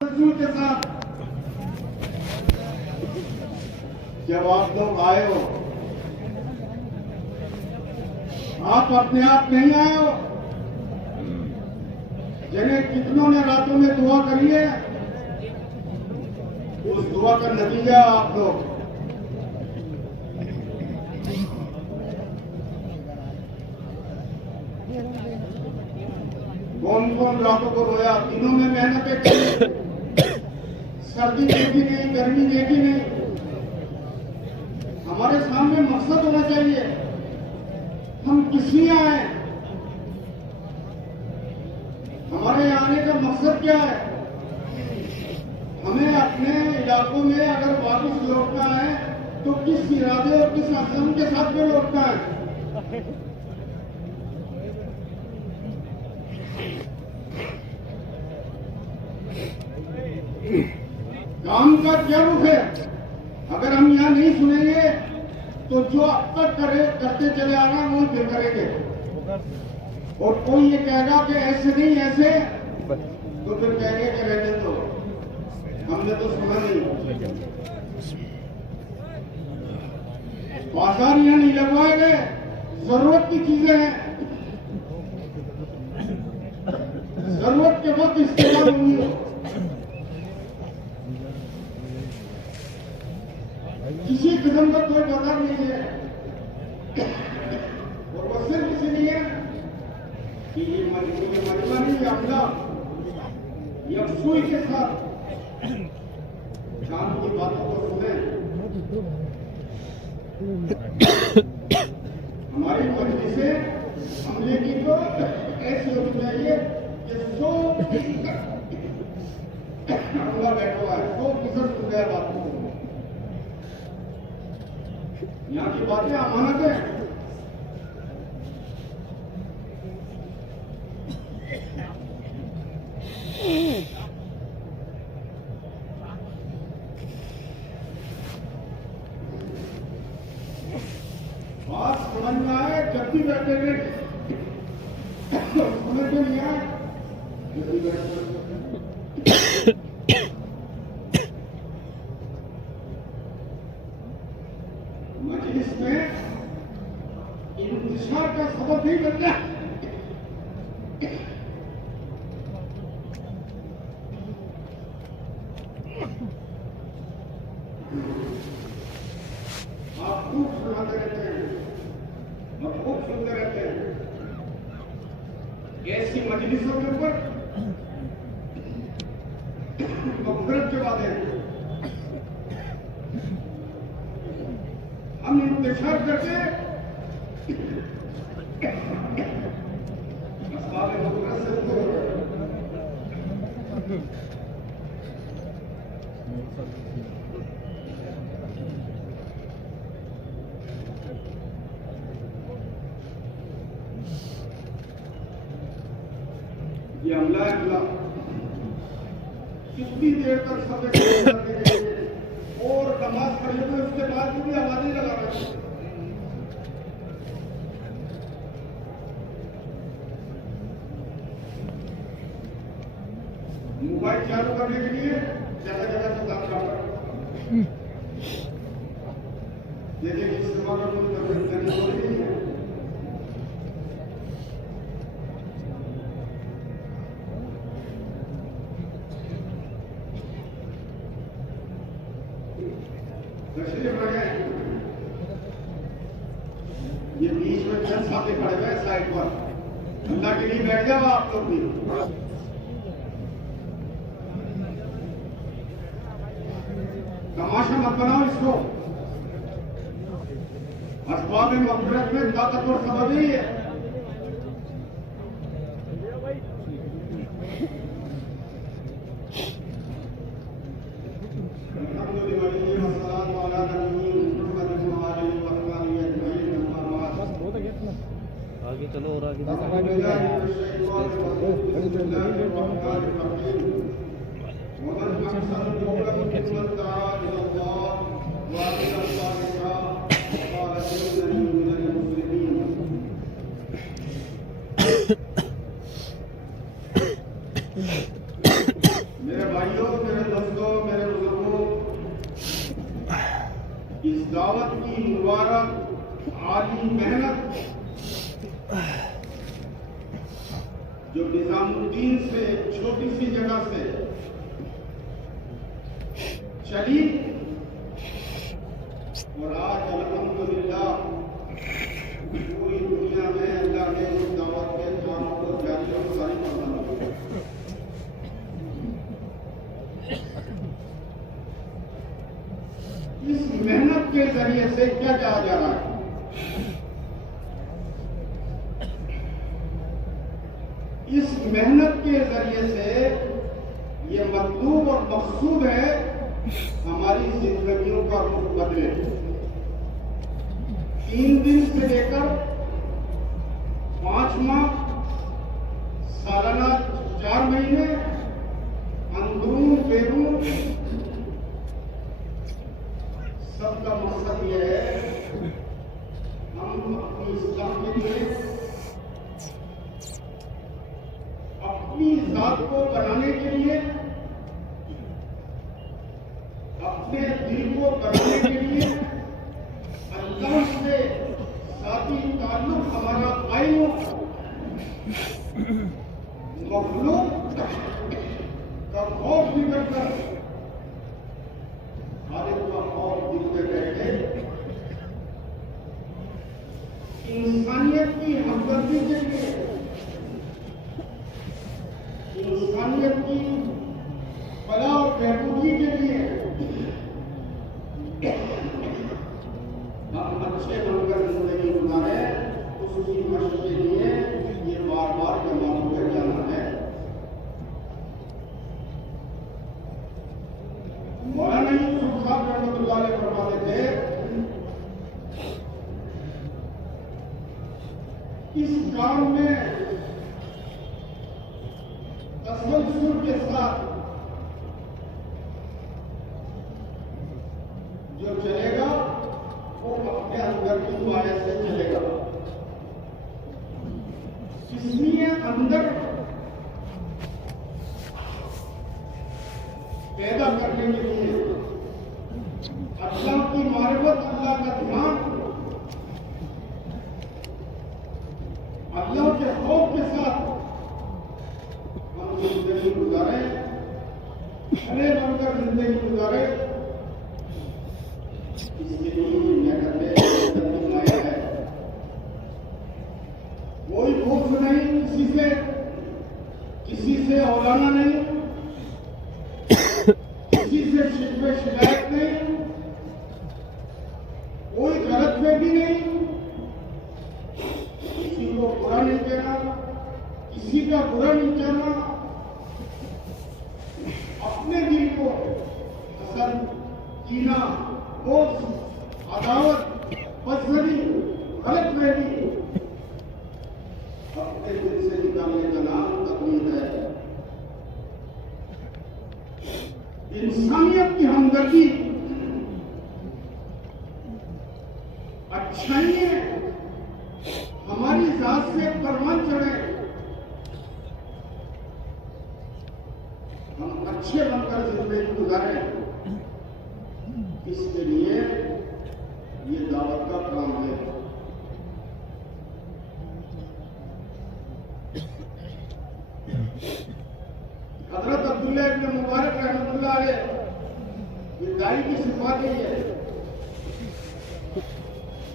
के साथ जब आप लोग आए हो, आप अपने आप नहीं आए हो। जिन्हें कितनों ने रातों में दुआ करी है, उस दुआ का नतीजा आप लोग। कौन कौन रातों को रोया, दिनों में मेहनतें की, सर्दी देखी नहीं, गर्मी देखी नहीं। हमारे सामने मकसद होना चाहिए, हम किस लिए आए, हमारे आने का मकसद क्या है। हमें अपने इलाकों में अगर वापस लौटना है तो किस इरादे और किस अज़म के साथ में लौटना है। काम का क्या रुख है, अगर हम यहाँ नहीं सुनेंगे तो जो अब तक करते चले आ रहे हैं वो फिर करेंगे। और कोई ये कहेगा कि ऐसे नहीं ऐसे, तो फिर कहेंगे कि रहने दो, हमने तो सुना नहीं। बाजार यहाँ नहीं लगवाए गए, जरूरत की चीजें हैं, जरूरत के वक्त इस्तेमाल होंगी। किसी किस्म का कोई बाजार नहीं है, और वो सिर्फ इसलिए कि ये मजबूरी अमला यकसुई के साथ काम की बातों को सुने। हमारी मजलिसे हमले की तो ऐसी होनी चाहिए कि 100 अमला बैठा हुआ है, 100% सुन गया बात को। यहाँ की बातें अमानत है। बात समझ में आए जब भी बैठेंगे, समझ में नहीं आए जब भी बैठेंगे। मजलिस में इंतजार का सबब नहीं बनना। आप खूब सुनाते रहते हैं और खूब सुनते रहते हैं। ऐसी मजलिसों के ऊपर मग़फ़िरत के वादे हम इंतजार करते अस्बाब मग़फ़िरत से ये अमला अमला कितनी देर तक सब और नमाज पढ़ी हुई, उसके बाद भी आवाज नहीं लगा रहे। मोबाइल चालू करने के लिए जगह जगह से काम कर रहा है। देखिए इस्तेमाल करने हो रही है। ये बीच में चंद साथी खड़े हुए साइड पर, अल्लाह के लिए बैठ जाओ आप लोग भी। तमाशा मत बनाओ इसको। अस्बाब मग़फ़िरत में ताकतवर सबब ही है। आगे चलो और आगे दावत की मुबारक आली मेहनत जो निजामुद्दीन से छोटी सी जगह से चली और आज अल्हम्दुलिल्लाह पूरी दुनिया में अल्लाह ने उस दावत के काम को जारी और सारी करना लगा। इस मेहनत के जरिए से क्या कहा जा रहा है? इस मेहनत के जरिए से ये मतलूब और मकसूद है हमारी जिंदगियों का रुख बदले। 3 दिन से लेकर 5 माह, सालाना 4 महीने, अंदरून बेरून, सबका मकसद यह है हम अपनी इस्लाम के लिए, अपनी जात को बनाने के लिए, अपने दिल को बनाने के लिए, अल्लाह से साथी ताल्लुक हमारा कायम हो, मखलूक का खौफ निकल कर खालिक का खौफ दिल में बैठे, इंसानियत की हमदर्दी के लिए, इंसानियत की फलाह और बहबूदी के लिए हम अच्छे बनकर जिंदगी गुजारे, उसकी मशक के लिए ये बार बार जमा होकर जाना है। मौलाना यूसुफ साहब रहमतुल्लाह अलैह फरमाते थे, इस काम में तसल्सल के साथ जो चलेगा वो अपने अंदर की माया से चलेगा। इसलिए अंदर पैदा करने के लिए अल्लाह की मारिफत, अल्लाह का ध्यान, अल्लाह के खौफ के साथ हम जिंदगी गुजारे, भले बनकर जिंदगी गुजारे, इसके लिए मेहनत लाया है। कोई भूख नहीं, किसी से औलाना नहीं, किसी से शिकवे शिकायत नहीं, कोई गलतफहमी नहीं, किसी को बुरा नहीं कहना, किसी का बुरा नहीं कहना, अपने दिल को हसद, कीना, बोझ, अदावत, बदसरी, गलतफहमी अपने दिल से निकालने का नाम तकलीफ है। इंसानियत की हमदर्दी, अच्छाइयां हमारी जात से परवान चढ़े, हम अच्छे बनकर जिंदगी गुजारे, इसके लिए ये दावत का काम है। हजरत अब्दुल्लाह इब्न मुबारक रहमतुल्लाह अलैह ये दाई की सिफात है,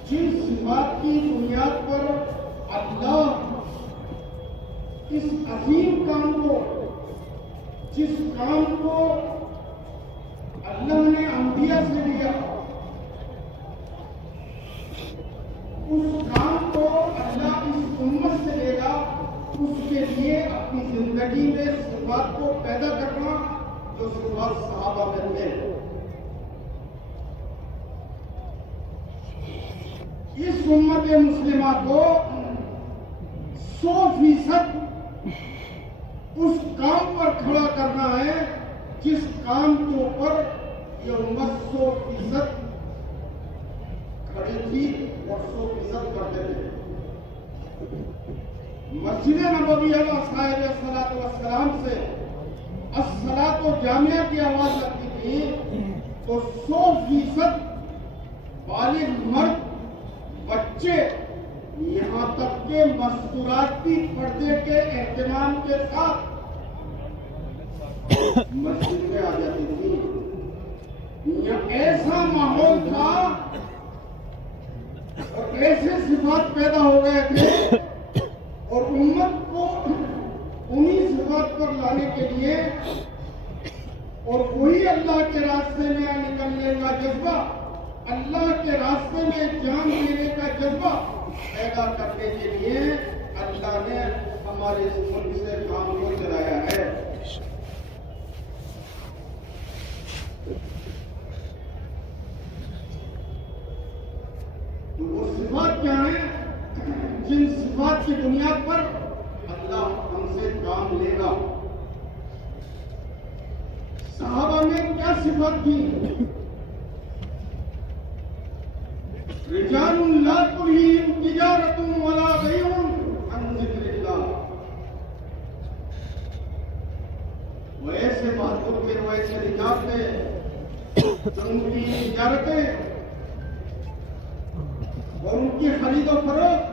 जिन सिफात की बुनियाद पर अल्लाह इस अजीम काम को, जिस काम को अल्लाह ने अंबिया से लिया, उस काम को अल्लाह इस उम्मत से लेगा, उसके लिए अपनी जिंदगी में सिफात को पैदा करना जो सिफात सहाबा में थे। इस उम्मत मुस्लिमा को 100% उस काम पर खड़ा करना है जिस काम के ऊपर ये उम्मत 100% खड़ी थी और 100% करते थे। मस्जिद नबवी सलाम से अस्सलातो जामिया की आवाज लगती थी तो 100% बालिग मर्द, बच्चे, यहाँ तक के मस्तूराती पर्दे के एहतमाम के साथ मस्जिद में आ जाती थी। यहाँ ऐसा माहौल था और ऐसे सिफात पैदा हो गए थे और उम्मत को उन्हीं सिफात पर लाने के लिए और वही अल्लाह के रास्ते में निकलने का जज्बा, अल्लाह के रास्ते में जान देने का जज्बा पैदा करने के लिए अल्लाह ने हमारे इस मुल्क से काम को चलाया है। तो वो सिफात क्या है जिन सिफात की बुनियाद पर अल्लाह हमसे काम लेगा। सहाबा में क्या सिफात थी? रिजालुन ला तुल्हीहिम तिजारतुन वला बैउन अन जिक्रिल्लाह। वो ऐसे बहादुर थे, वो ऐसे रिजाल थे, उनकी तिजारतें और उनकी खरीद और फरोख्त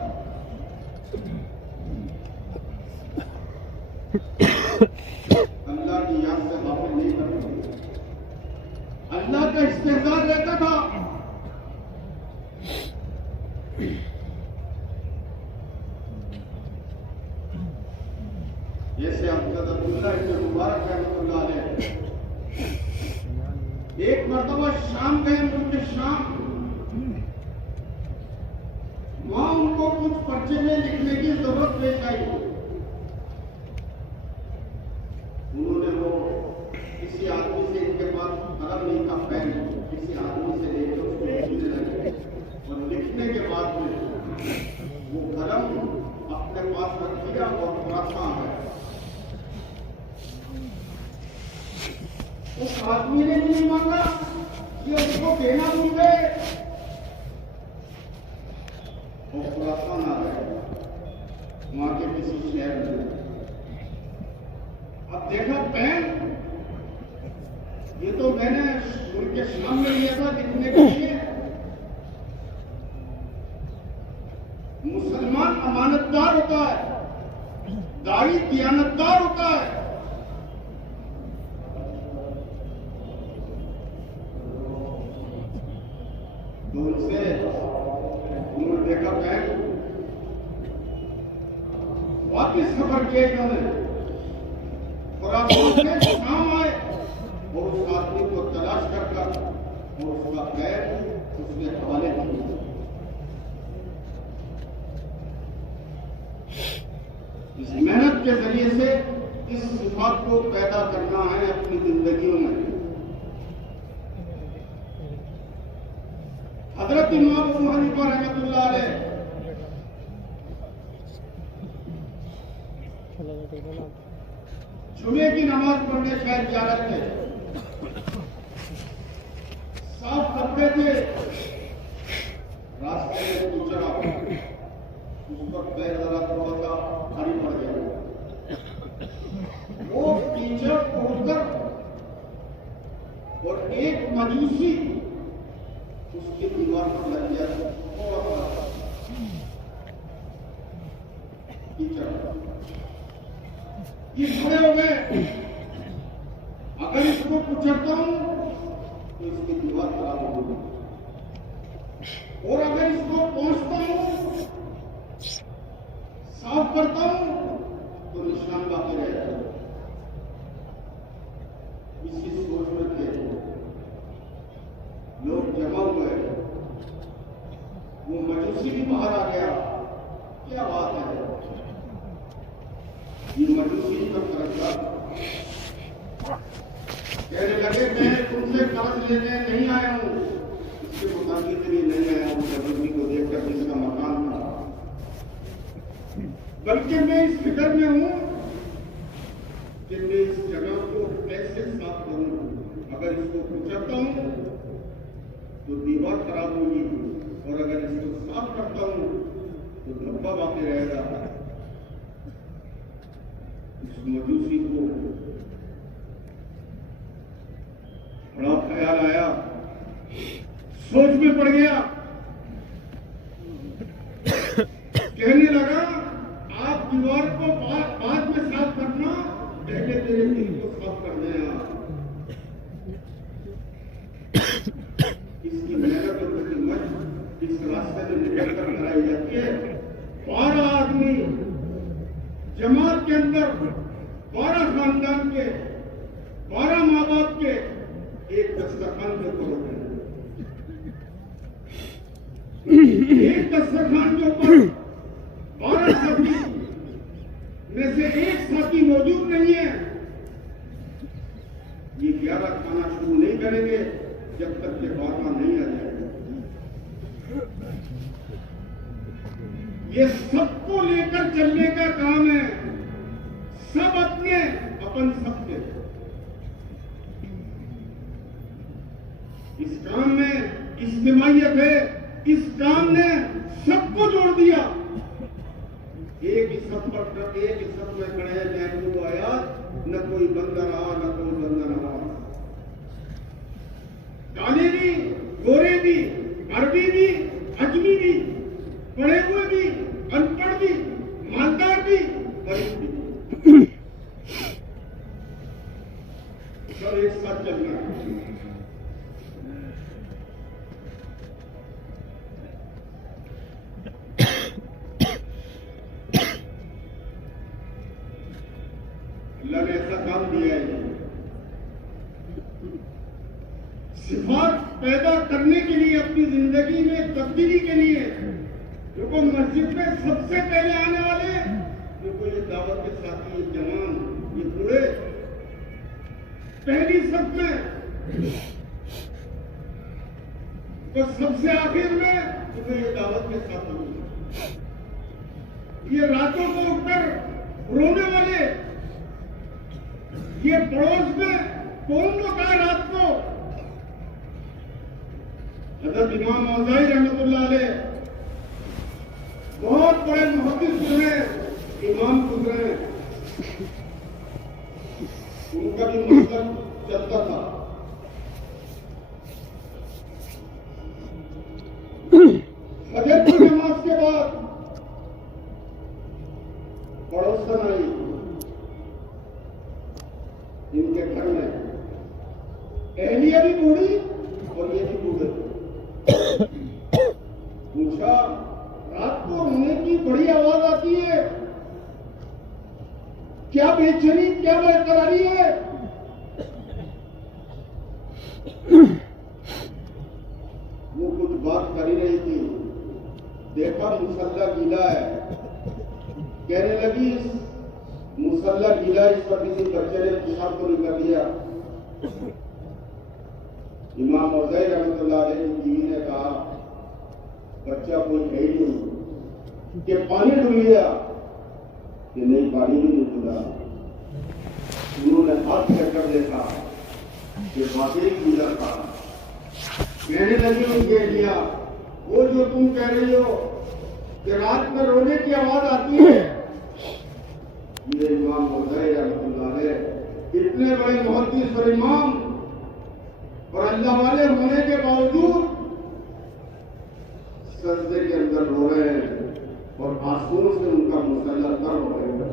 अल्लाह की याद से गाफिल नहीं करते। अल्लाह का इस्तेज़ार रहता था। जैसे अब्दुल्लाह इब्न मुबारक रहमतुल्लाह अलैह एक मर्तबा शाम गए, मुल्क शाम, वहां उनको कुछ पर्चे में लिखने की जरूरत पेश आई। उन्होंने वो किसी आदमी से, इनके पास कलम नहीं था, पेन, किसी आदमी से लेकर उसको लिखने लगे और लिखने के बाद में वो कलम अपने पास रख दिया और खुरासा आ गया। उस आदमी ने नहीं मांगा कि उसको देना भूल गए और खुरासान आ गए वहां के किसी शहर में। अब देखा पेन, ये तो मैंने उनके सामने लिया था लिखने के लिए। मुसलमान अमानतदार होता है, दाई दियानतदार होता है। तो उनसे उन्होंने देखा पेन, वापिस खबर किया इन्होंने और आप शाम आए और उस आदमी को तलाश कर और उसका पैर उसने हवाले किया। इस मेहनत के जरिए से इस सिफात को पैदा करना है अपनी जिंदगियों में। हजरत इमाम अबू हनीफा रहमतुल्लाह अलैह जुमे की नमाज पढ़ने शायद जा रहे थे, साफ कपड़े थे, रास्ते में कीचड़ आ गया, उस पर पैर जरा थोड़ा सा भारी पड़ गया। वो कीचड़ तोड़कर और एक मजूसी उसकी दीवार पर लग गया, थोड़ा सा कीचड़, ये खड़े हो गए। अगर इसको कुचलता हूं तो इसकी दीवार खराब होगी और अगर इसको पहुंचता हूं, साफ करता हूं तो निशान बाकी रहेगा। इसी सोच में थे लोग, जमा हुए। वो मजूसी भी बाहर आ गया। क्या बात है, ये मजूसी का कर्जदार कहने लगे, मैं तुमसे कर्ज लेने नहीं आया हूं, इसके मुताबिक के लिए नहीं आया हूं मजूसी को देखकर जिसका मकान था, बल्कि मैं इस फिक्र में हूं कि मैं इस जगह को कैसे साफ करूं। अगर इसको कुचलता हूं तो दीवार खराब होगी और अगर इसको साफ करता हूं तो धब्बा बाकी रहेगा। इस मजूसी को बड़ा ख्याल आया, सोच में पड़ गया, कहने लगा आप दीवार को बाद में साफ करना, पहले तेरे दिल को साफ कर देना। इसकी मेहनत और हिम्मत इस रास्ते में निकल कर कराई जाती है। 12 आदमी जमात के अंदर, 12 खानदान के, 12 माँ बाप के एक दस्तरखान के ऊपर होते हैं। एक दस्तरखान के ऊपर 12 साथी में से एक साथी मौजूद नहीं है। ये 11 खाना शुरू नहीं करेंगे जब तक के 12वां नहीं आ जाएगा। ये सबको लेकर चलने का काम है, सब अपने अपन सबके। इस काम में इज्तिमाइयत है, इस काम ने सबको जोड़ दिया। एक ही सब पर, एक ही सब में खड़े महबूब आया, न कोई बंदा रहा, न कोई बंदा रहा। काले भी, गोरे भी, अरबी भी, अजमी भी, पढ़े हुए भी, अनपढ़ भी, मालदार भी, गरीब भी, सब एक साथ चलना है। अल्लाह ने ऐसा काम दिया है। सिफात पैदा करने के लिए, अपनी जिंदगी में तब्दीली के लिए, देखो मस्जिद में सबसे पहले आने वाले, देखो ये दावत के साथी, ये जवान, ये बूढ़े, पहली सब में, तो सबसे आखिर में देखो ये दावत के साथी, ये रातों को उठकर रोने वाले, ये पड़ोस में कौन रोता है रात को? हज़रत इमाम औज़ाई रहमतुल्लाह अलैह बहुत बड़े मुहद्दिस गुजरे, इमाम गुजरे, उनका भी मतलब चलता था। फजर की नमाज के बाद पड़ोसन आई इनके घर में, अहलिया भी बूढ़ी और ये भी बूढ़े। पूछा, रात को रोने की बड़ी आवाज आती है, क्या बेचैनी, क्या बेकरारी है? वो कुछ बात कर ही रही थी, देखा मुसल्ला गीला है, कहने लगी मुसल्ला गीला, इस पर किसी बच्चे ने पेशाब तो नहीं कर दिया। इमाम औज़ाई रहमतुल्लाह अलैह की बीवी ने कहा, बच्चा कोई है ही नहीं, कि पानी डूब गया, कि नहीं पानी भी नहीं डूबा। उन्होंने हाथ कर देखा कि वाकई गीला था। कहने लगी उनके लिया, वो जो तुम कह रही हो कि रात में रोने की आवाज आती है, ये इमाम औज़ाई रहमतुल्लाह अलैह इतने बड़े मुहद्दिस और इमाम और अल्लाह वाले होने के बावजूद सजदे के अंदर रो रहे हैं और आंसुओं से उनका मुसल्ला तर हो रहे हैं।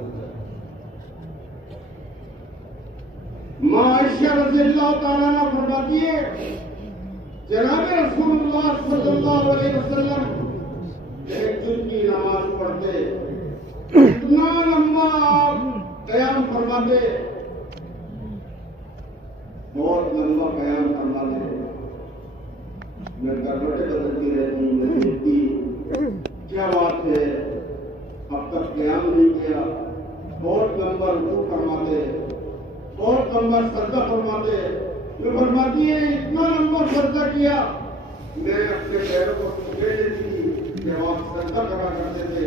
मां आयशा रज़ियल्लाहु ताला अन्हा फरमाती है, जनाब रसूलुल्लाह सल्लल्लाहु अलैहि वसल्लम तहज्जुद की नमाज पढ़ते, इतना लंबा कयाम फरमाते, बहुत लंबा कयाम फरमाते। मैं करवटें बदलती रहती, मैं देखती क्या बात है, अब तक कयाम नहीं किया। बहुत लंबा रुकू फरमाते, बहुत लंबा सजदा फरमाते। जो फरमाती है, इतना लंबा सजदा किया, मैं अपने पैरों को सूखे देती जब आप सजदा करा करते थे।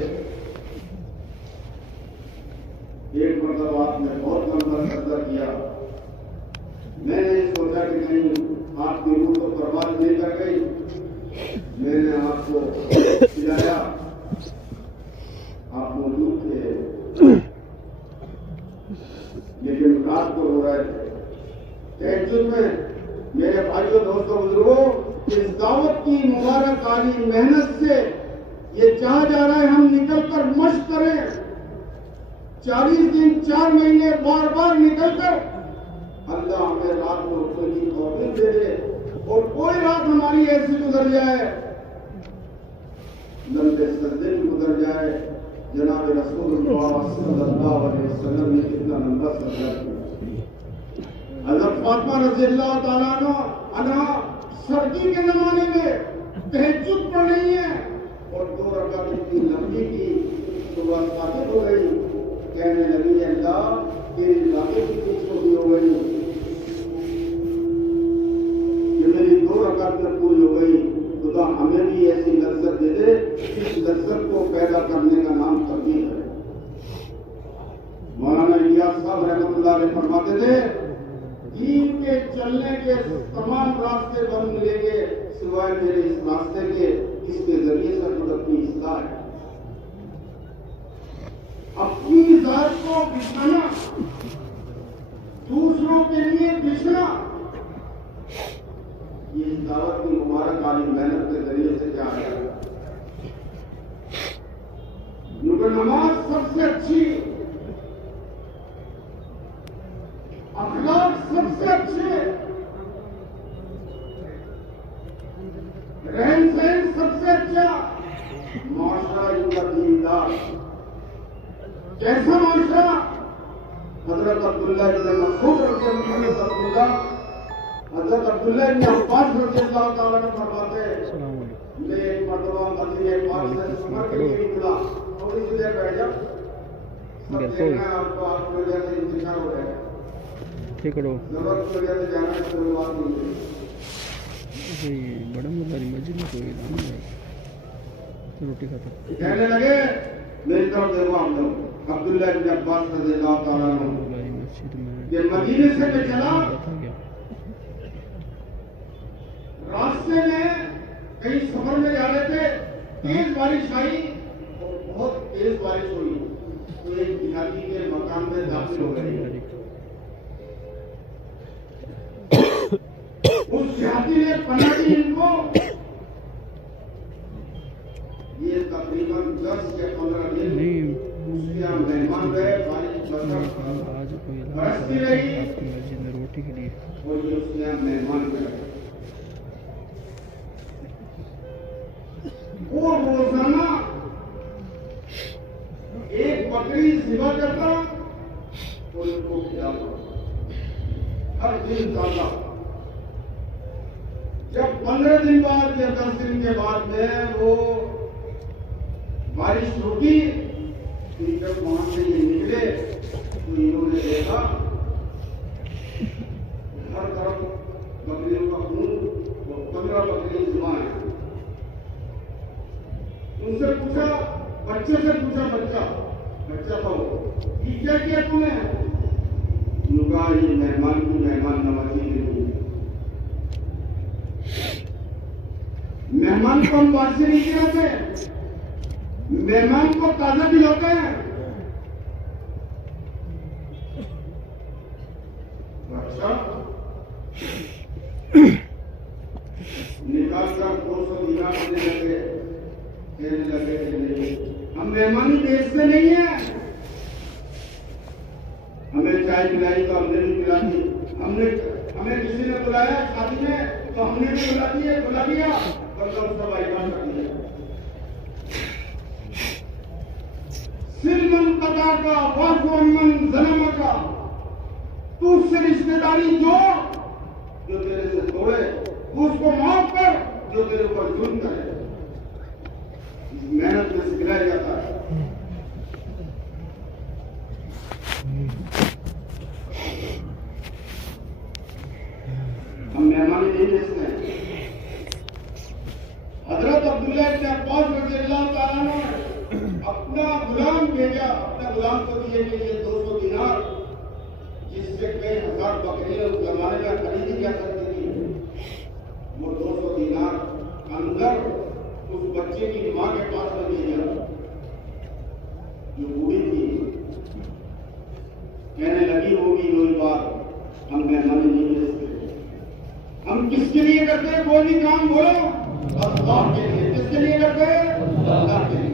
एक मतलब आपने बहुत लंबा सजदा किया, मैंने सोचा कि कहीं आपकी रूह तो बर्बाद नहीं कर गई, मैंने आपको खिलाया, आप मौजूद थे, लेकिन रात को रो रहे थे। तहज्जुद में मेरे भाइयों दोस्तों बुजुर्गों, इस दावत की मुबारक आली मेहनत से ये चाहा जा रहा है हम निकल कर मश्क करें, 40 दिन 4 महीने बार बार निकल कर अल्लाह हमें रात को उठने की तौफीक दे दे और कोई रात हमारी ऐसी गुजर जाए, लंबे सजदे भी गुजर जाए। जनाब रसूलुल्लाह सल्लल्लाहु अलैहि वसल्लम ने कितना लंबा सजदा किया। हज़रत फातिमा रज़ियल्लाहु ताला अन्हा सर्दी के जमाने में तहज्जुद पढ़ रही है और 2 रकात इतनी लंबी की सुबह साबित हो गई, कहने लगी अल्लाह तेरी रातें कितनी छोटी हो गई, ये मेरी 2 रकात में पूरी हो गई, खुदा हमें भी ऐसी लज्जत दे दे, इस लज्जत को पैदा करने का नाम तरकीब है। मौलाना इलियास साहब रहमतुल्लाह अलैह फरमाते थे, दीन के चलने के तमाम रास्ते बंद मिलेंगे सिवाय मेरे इस रास्ते के, इसके जरिए से खुद अपनी इस्लाह है। अपनी जात को बिछाना, दूसरों के लिए बिछना, ये इस दावत की मुबारक वाली मेहनत के जरिए से क्या है। क्योंकि नमाज सबसे अच्छी, अखलाक सबसे अच्छे, रहन सहन सबसे अच्छा माशरा इनका दीनदार। कैसा माशरा? हजरत अब्दुल्लाह इब्न मसूद रज़ियल्लाहु अन्हु, हजरत अब्दुल्लाह इब्न अब्बास रज़ियल्लाहु ताला अन्हु फरमाते हैं, मैं एक मर्तबा मदीने पाक से सफर के लिए निकला, थोड़ी सी देर बैठ जाओ, सब देखना है आपको, आपकी वजह से इंतजार हो रहा है, ठीक है, जरूरत की वजह से जाना है, कोई बात नहीं है। बड़ा मुल्ला मस्जिद में कोई रोटी खाता, कहने लगे मेरी तरफ देखो आप लोग, अब्दुल्लाह इब्न अब्बास रज़ियल्लाहु ताला अन्हु, ये मदीने से मैं चला, रास्ते में कहीं सफर में जा रहे थे, तेज बारिश आई और बहुत तेज बारिश हुई, तो एक जिहादी के मकान में दाखिल हो गए। उस जिहादी ने पनाह दी इनको, ये तकरीबन 10 या 15 दिन उसके यहाँ मेहमान गए, बारिश बरसती रही रोटी के लिए, और ये उसके यहाँ मेहमान गए। वो रोजाना एक बकरी ज़िबा करता और इनको खिलाता, हर दिन ताजा। जब 15 दिन बाद या 10 दिन के बाद में वो बारिश रुकी, तो जब वहां से ये निकले तो इन्होंने देखा हर तरफ बकरियों का खून, वो 15 बकरी ज़िबा है। उनसे पूछा, बच्चे से पूछा, बच्चा तो ये क्या किया तूने? कहा ये मेहमान की मेहमान नवाजी के लिए, मेहमान को हम बाहर से नहीं खिलाते, मेहमान को ताजा खिलाते हैं। अच्छा, निकाल कर 200 दिनार देने लगे, कहने लगे कि नहीं, हम मेहमानी बेचते नहीं है, हमें चाय पिलाई तो हमने भी पिला दी, हमें किसी ने बुलाया शादी में तो हमने भी बुला दिया, मतलब सब आइकान कर दिया। सिलमन कदा का वाफमन जन्म का, तू उससे रिश्तेदारी जो तेरे से तोड़े, उसको माफ कर जो तेरे ऊपर जुल्म करे। मेहनत में सिखलाया जाता है। हम मेहमानी नहीं बेचते हैं। हजरत अब्दुल्लाह इब्न अब्बास रज़ियल्लाहु ताला ने अपना गुलाम भेजा, अपने गुलाम को दिए कि ये 200 दिनार, जिससे कई हजार बकरियां उस जमाने में खरीदी जा सकती थी, वो 200 दिनार अंदर उस बच्चे की मां के पास में भेजा, जो बूढ़ी थी। कहने लगी होगी वही बात, हम मेहमानी नहीं बेचते, किसके लिए करते हैं? कोई भी काम बोलो अल्लाह के लिए। किसके लिए करते हैं? अल्लाह के लिए।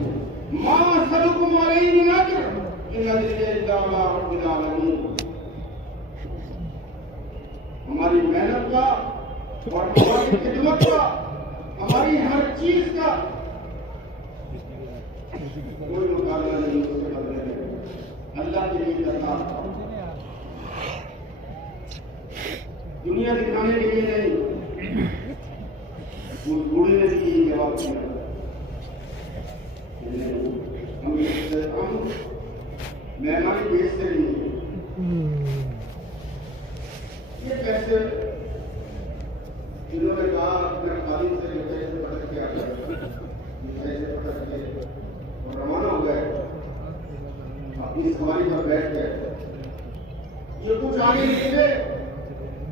मां सलुकुम अलैहि मिन अज्र इन अज्रिया इल्ला अला रब्बिल आलमीन। हमारी मेहनत का और हमारी खिदमत का, हमारी हर चीज का कोई मुकाबला नहीं उसके बदले में। अल्लाह के लिए करना, दुनिया दिखाने के लिए नहीं। उस बूढ़ी ने भी यही जवाब दिया, हम मेहमानी बेचते नहीं। ये कैसे इन्होंने कहा अपने खालिद से कैसे पटक के आ गए, कैसे पटक के और रवाना हो गए, अपनी सवारी पर बैठ गए। ये कुछ आगे निकले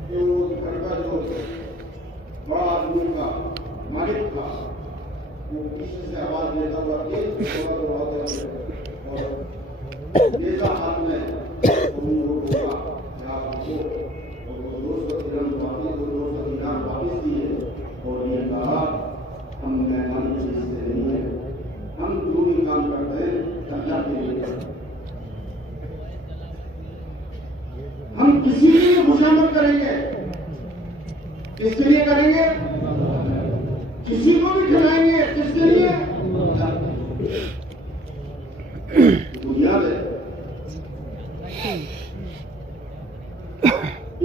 जो घर का जो बड़ा आदमी का मालिक था, वो पीछे से आवाज देता हुआ और देता हाथ में वापिस दिए और ये कहा हम मेहमान चीज से नहीं है, हम जो भी काम करते हैं अल्लाह के लिए करते हैं। हम किसी की खुशामद करेंगे, किसके लिए करेंगे? किसी को भी खिलाएंगे, किसके लिए? दुनिया में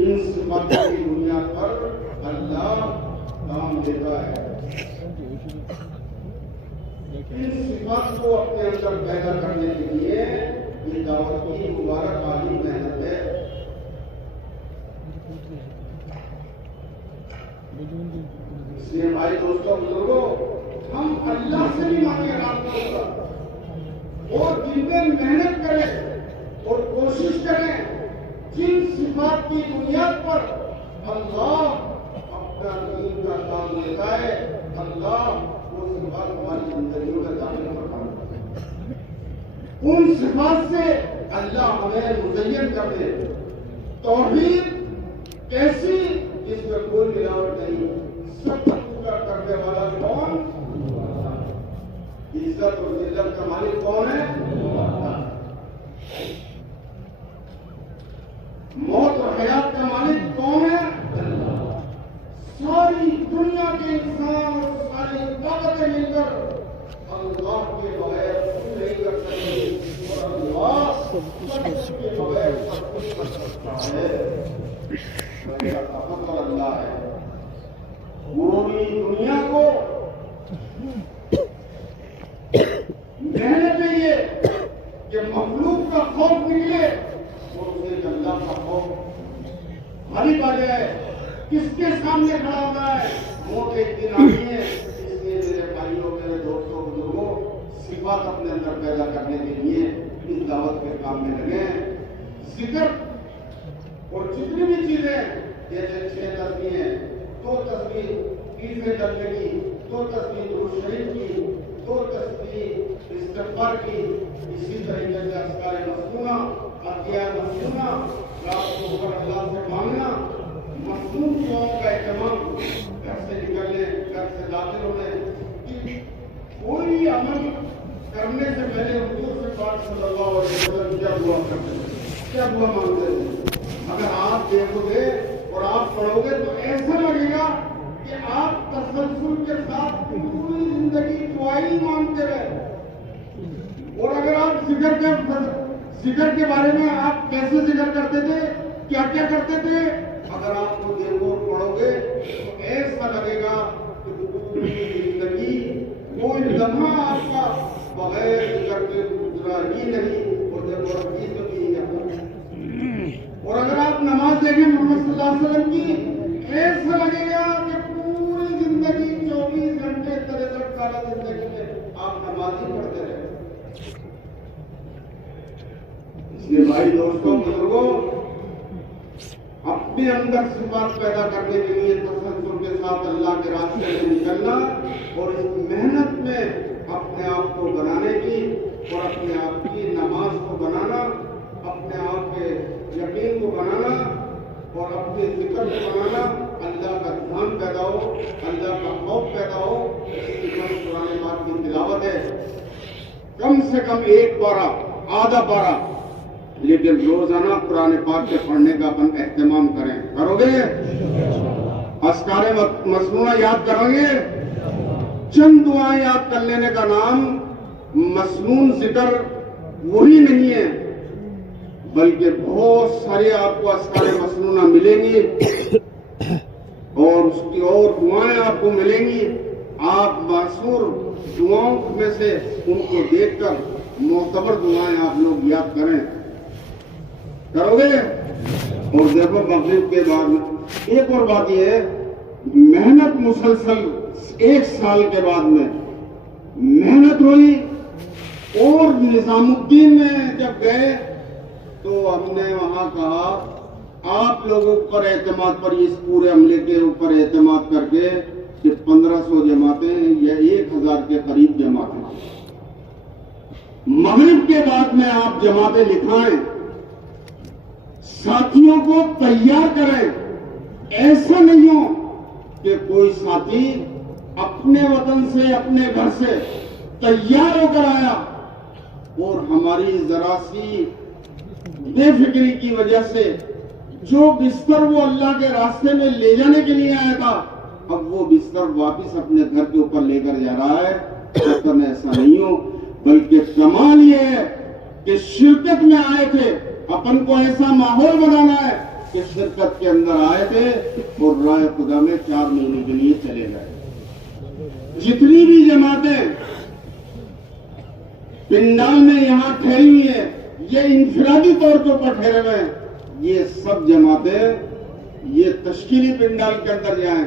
इन सिफातों की बुनियाद पर अल्लाह काम देता है। इन सिफात को अपने अंदर पैदा करने के लिए ये दावत की मुबारक वाली मेहनत है। इसलिए भाई दोस्तों बुजुर्गों, हम अल्लाह से भी मांगे रास्ता और जिनमें मेहनत करें और कोशिश करें, जिन सिफात की बुनियाद पर अल्लाह अपना दीन का काम लेता है, अल्लाह वो सिफात हमारी जिंदगी में दाखिल करता है। उन सिफात से अल्लाह हमें मुज़य्यन कर दे। तौहीद कैसी, जिसमें कोई मिलावट नहीं, सब पूरा करने वाला कौन? इज्जत और जिल्लत का मालिक कौन है? मौत और हयात का मालिक कौन है? सारी दुनिया के इंसान और सारी ताकतें मिलकर अल्लाह के बगैर कुछ नहीं कर सकते और अल्लाह के बगैर सब कुछ कर सकता है। अल्लाह है। पूरी दुनिया को मेहनत चाहिए कि मखलूक का खौफ निकले और उसे अल्लाह का खौफ हरी आ जाए। किसके सामने खड़ा होना है? मौत एक दिन आनी है। इसलिए मेरे भाइयों, मेरे दोस्तों, बुजुर्गों, सिफात अपने अंदर पैदा करने के लिए इस दावत के काम में लगे। जिक्र और जितनी भी चीजें, जैसे 6 तस्वीरें, 2 तस्वीर तीसरे दर्जे की, 2 तस्वीर दुरूद शरीफ की, 2 तस्वीर इस्तिग़फ़ार की, इसी तरीके से अस्कार मसनूना, अतियार मसनूना, रात को ऊपर अल्लाह से मांगना, मसनून दुआओं का एहतमाम, घर से निकलने, घर से दाखिल होने, कोई अमल करने से पहले हुजूर से पाक सल्लल्लाहु अलैहि वसल्लम क्या दुआ करते थे, क्या दुआ मांगते थे? अगर आप देखोगे और आप पढ़ोगे तो ऐसा लगेगा कि आप तसल्सल के साथ पूरी जिंदगी दुआ ही मांगते रहे। और अगर आप जिक्र के बारे में आप कैसे जिक्र करते थे, क्या क्या करते थे, अगर आपको देखो पढ़ोगे तो ऐसा लगेगा कि पूरी जिंदगी कोई लम्हा आपका बगैर जिक्र के गुजरा ही नहीं। और देखो रब्बी तो भी और अगर आप नमाज देखें मोहम्मद सल्लल्लाहु अलैहि वसल्लम की, ऐसा लगेगा कि पूरी जिंदगी 24 घंटे 63 साल जिंदगी में आप नमाज ही पढ़ते रहे। इसलिए भाई दोस्तों बुजुर्गों, अपने अंदर सिफात पैदा करने के लिए तसल्सल के साथ अल्लाह के रास्ते में निकलना और इस मेहनत में अपने आप को बनाने की और अपने आप की नमाज को बनाना, अपने आप के यकीन को बनाना और अपने जिक्र को बनाना, अल्लाह का ध्यान से कम एक पारा, आधा पारा, लेकिन रोजाना कुरान पाक के पढ़ने का अपन एहतमाम करें। करोगे? अस्कारे मसनूना याद करोगे? चंद दुआएं याद कर लेने का नाम मसनून जिक्र वही नहीं है, बल्कि बहुत सारे आपको अस्कारे मसनूना मिलेंगी और उसकी और दुआएं आपको मिलेंगी। आप मासूर दुआओं में से उनको देखकर मोतबर दुआएं आप लोग याद करें। करोगे? और देखो मगरिब के बाद में एक और बात यह है, मेहनत मुसलसल 1 साल के बाद में मेहनत हुई और निजामुद्दीन में जब गए तो हमने वहां कहा आप लोगों पर एतमाद पर, इस पूरे अमले के ऊपर एतमाद करके कि 1500 जमातें या 1000 के करीब जमातें मगरिब के बाद में आप जमातें लिखाएं, साथियों को तैयार करें। ऐसा नहीं हो कि कोई साथी अपने वतन से, अपने घर से तैयार होकर आया और हमारी जरा सी बेफिक्री की वजह से जो बिस्तर वो अल्लाह के रास्ते में ले जाने के लिए आया था, अब वो बिस्तर वापस अपने घर के ऊपर लेकर जा रहा है। तो ऐसा नहीं हो, बल्कि कमाल ये है कि शिरकत में आए थे, अपन को ऐसा माहौल बनाना है कि शिरकत के अंदर आए थे और राह खुदा में 4 महीने के लिए चले गए। जितनी भी जमातें पिंडाल में यहां ठहरी हुई है, ये इंफरादी तौर के ऊपर ठहरे हुए हैं, ये सब जमातें ये तश्कीली पिंडाल के अंदर जाएं